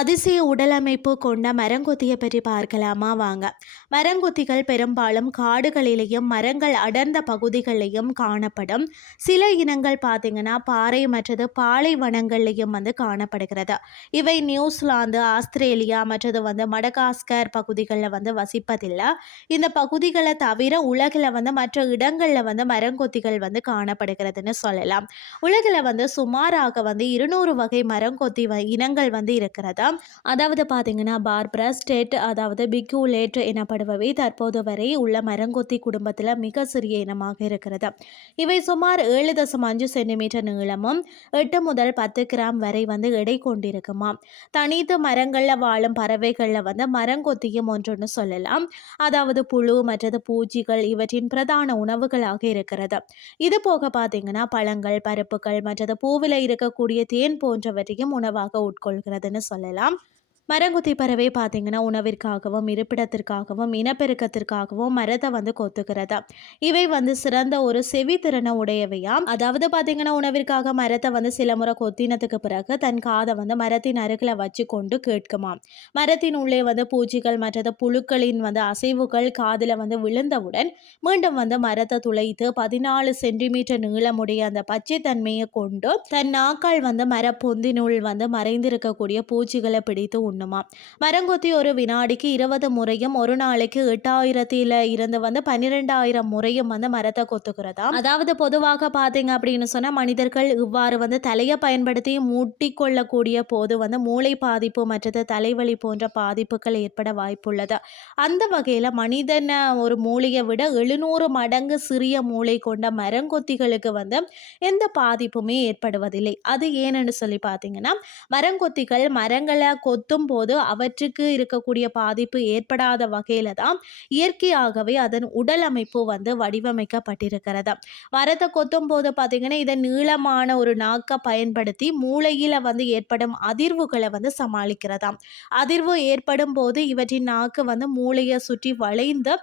அதிசய உடலமைப்பு கொண்ட மரங்கொத்தியை பற்றி பார்க்கலாமா? வாங்க. மரங்கொத்திகள் பெரும்பாலும் காடுகளிலேயும் மரங்கள் அடர்ந்த பகுதிகளிலையும் காணப்படும். சில இனங்கள் பார்த்தீங்கன்னா பாறை மற்றது பாலைவனங்கள்லையும் வந்து காணப்படுகிறது. இவை நியூசிலாந்து ஆஸ்திரேலியா மற்றது வந்து மடகாஸ்கர் பகுதிகளில் வந்து வசிப்பதில்லை. இந்த பகுதிகளை தவிர உலகில் வந்து மற்ற இடங்களில் வந்து மரங்கொத்திகள் வந்து காணப்படுகிறதுன்னு சொல்லலாம். உலகில் வந்து சுமாராக வந்து இருநூறு வகை மரங்கொத்தி வ- இனங்கள் வந்து இருக்கிறதா? அதாவது பார்த்தீங்கன்னா பார்பரா ஸ்டேட் அதாவது பிக்யூலேட் எனப்படுபவை தற்போது வரை உள்ள மரங்கொத்தி குடும்பத்தில் மிக சிறிய இனமாக இருக்கிறது. இவை சுமார் ஏழு தசம் அஞ்சு சென்டிமீட்டர் நீளமும் எட்டு முதல் பத்து கிராம் வரை வந்து எடை கொண்டிருக்குமாம் தனித்து மரங்களில் வாழும் பறவைகளில் வந்து மரங்கொத்தியும் ஒன்றுன்னு சொல்லலாம். அதாவது புழு மற்றது பூச்சிகள் இவற்றின் பிரதான உணவுகளாக இருக்கிறது. இது போக பார்த்தீங்கன்னா பழங்கள் பருப்புகள் மற்றது பூவில் இருக்கக்கூடிய தேன் போன்றவற்றையும் உணவாக உட்கொள்கிறதுன்னு சொல்லலாம். பார்த்திங்கன்னா மரங்கொத்தி பறவை பார்த்தீங்கன்னா உணவிற்காகவும் இருப்பிடத்திற்காகவும் இனப்பெருக்கத்திற்காகவும் மரத்தை வந்து கொத்துக்கிறது இவை வந்து சிறந்த ஒரு செவித்திறனை உடையவையாம் அதாவது பார்த்தீங்கன்னா உணவிற்காக மரத்தை வந்து சில முறை கொத்தினத்துக்கு பிறகு தன் காதை வந்து மரத்தின் அருகில் வச்சு கொண்டு கேட்குமாம். மரத்தின் உள்ளே வந்து பூச்சிகள் மற்றது புழுக்களின் வந்து அசைவுகள் காதில் வந்து விழுந்தவுடன் மீண்டும் வந்து மரத்தை துளைத்து பதினாலு சென்டிமீட்டர் நீளமுடைய அந்த பச்சை தன்மையை கொண்டு தன் நாக்கால் வந்து மரப்பொந்தினுள் வந்து மறைந்திருக்கக்கூடிய பூச்சிகளை பிடித்து உண்ணுமா மரங்கொத்தி ஒரு வினாடிக்கு இருபது முறையும் ஒரு நாளைக்கு எட்டாயிரத்தில இருந்து வந்து பன்னிரெண்டாயிரம் முறையும் வந்து மரத்தை கொத்துக்கிறதா அதாவது பொதுவாக பார்த்தீங்க அப்படின்னு சொன்னா மனிதர்கள் இவ்வாறு வந்து தலையை பயன்படுத்தி மூட்டிக்கொள்ளக்கூடிய போது வந்து மூளை பாதிப்பு மற்றது தலைவலி போன்ற பாதிப்புகள் ஏற்பட வாய்ப்புள்ளது. அந்த வகையில் மனிதன ஒரு மூளையை விட எழுநூறு மடங்கு சிறிய மூளை கொண்ட மரங்கொத்திகளுக்கு வந்து எந்த பாதிப்புமே ஏற்படுவதில்லை. அது ஏன்னு சொல்லி பார்த்தீங்கன்னா மரங்கொத்திகள் மரங்களை கொத்தும் போது அவற்றுக்கு இருக்கக்கூடிய பாதிப்பு ஏற்படாத வகையில் தான் இயற்கையாகவே அதன் உடல் அமைப்பு வந்து வடிவமைக்கப்பட்டிருக்கிறது. மரத்தை கொத்தும் போது பார்த்தீங்கன்னா இதன் நீளமான ஒரு நாக்கை பயன்படுத்தி மூளையில் வந்து ஏற்படும் அதிர்வுகளை வந்து சமாளிக்கிறதாம். அதிர்வு ஏற்படும் போது இவற்றின் நாக்கு வந்து மூளையை சுற்றி வளைந்து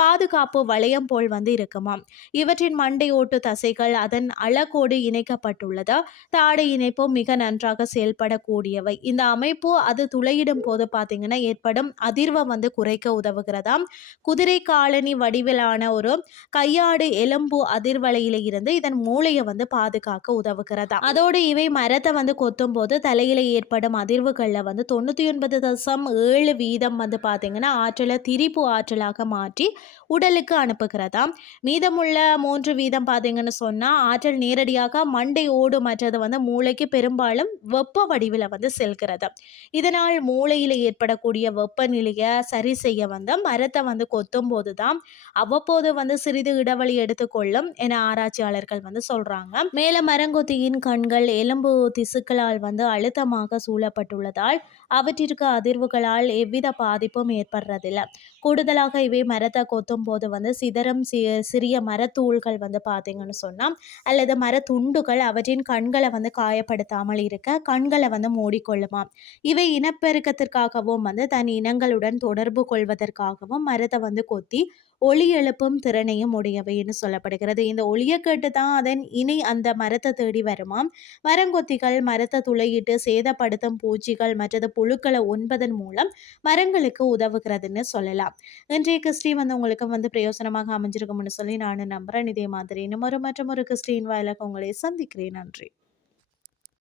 பாதுகாப்பு வளையம் போல் வந்து இருக்குமாம். இவற்றின் மண்டை ஓட்டு தசைகள் அதன் அழகோடு இணைக்கப்பட்டுள்ளது. தாடை இணைப்பு மிக நன்றாக செயல்படக்கூடியவை. இந்த அமைப்பு அது துளையிடும் போது பார்த்தீங்கன்னா ஏற்படும் அதிர்வை வந்து குறைக்க உதவுகிறதாம் குதிரை காலனி வடிவிலான ஒரு கையாடு எலும்பு அதிர்வலையில இருந்து இதன் மூளையை வந்து பாதுகாக்க உதவுகிறதா? அதோடு இவை மரத்தை வந்து கொத்தும் போது தலையில ஏற்படும் அதிர்வுகளில் வந்து தொண்ணூற்றி ஒன்பது தசம் ஏழு வீதம் வந்து பார்த்தீங்கன்னா ஆற்றலை திரிப்பு ஆற்றலாக மாற்றி உடலுக்கு அனுப்புகிறதாம் மீதமுள்ள மூன்று வீதம் பார்த்தீங்கன்னு சொன்னால் ஆற்றல் நேரடியாக மண்டை ஓடு மற்றது வந்து மூளைக்கு பெரும்பாலும் வெப்ப வடிவில் வந்து செல்கிறது. இதனால் மூளையில் ஏற்படக்கூடிய வெப்பநிலையை சரி செய்ய வந்து மரத்தை வந்து கொத்தும் போது தான் அவ்வப்போது வந்து சிறிது இடைவெளி எடுத்துக்கொள்ளும் என ஆராய்ச்சியாளர்கள் வந்து சொல்றாங்க. மேல மரங்கொத்தியின் கண்கள் எலும்பு திசுக்களால் வந்து அழுத்தமாக சூழப்பட்டுள்ளதால் அவற்றிற்கு அதிர்வுகளால் எவ்வித பாதிப்பும் ஏற்படுறதில்லை. கூடுதலாக இவை மரத்தை கொத்தும் போது வந்து சிதறும் சிறிய மரத்தூள்கள் வந்து பார்த்தீங்கன்னு சொன்னால் அல்லது மரத்துண்டுகள் அவற்றின் கண்களை வந்து காயப்படுத்தாமல் இருக்க கண்களை வந்து மூடிக்கொள்ளுமாம் இவை இனப்பெருக்கத்திற்காகவும் வந்து தன் இனங்களுடன் தொடர்பு கொள்வதற்காகவும் மரத்தை வந்து கொத்தி ஒளி எழுப்பும் திறனையும் உடையவைன்னு சொல்லப்படுகிறது. இந்த ஒளியை கேட்டு தான் அதன் இனி அந்த மரத்தை தேடி வருமாம் மரங்கொத்திகள் மரத்தை துளையிட்டு சேதப்படுத்தும் பூச்சிகள் மற்றது புழுக்களை உண்பதன் மூலம் மரங்களுக்கு உதவுகிறதுன்னு சொல்லலாம். இன்றைய கிறிஸ்டி வந்து உங்களுக்கு வந்து பிரயோசனமாக அமைஞ்சிருக்கும்னு சொல்லி நான் நம்புறேன். இதே மாதிரி இன்னும் ஒரு மற்றும் ஒரு கிறிஸ்டின் வாயிலாக உங்களை சந்திக்கிறேன். நன்றி.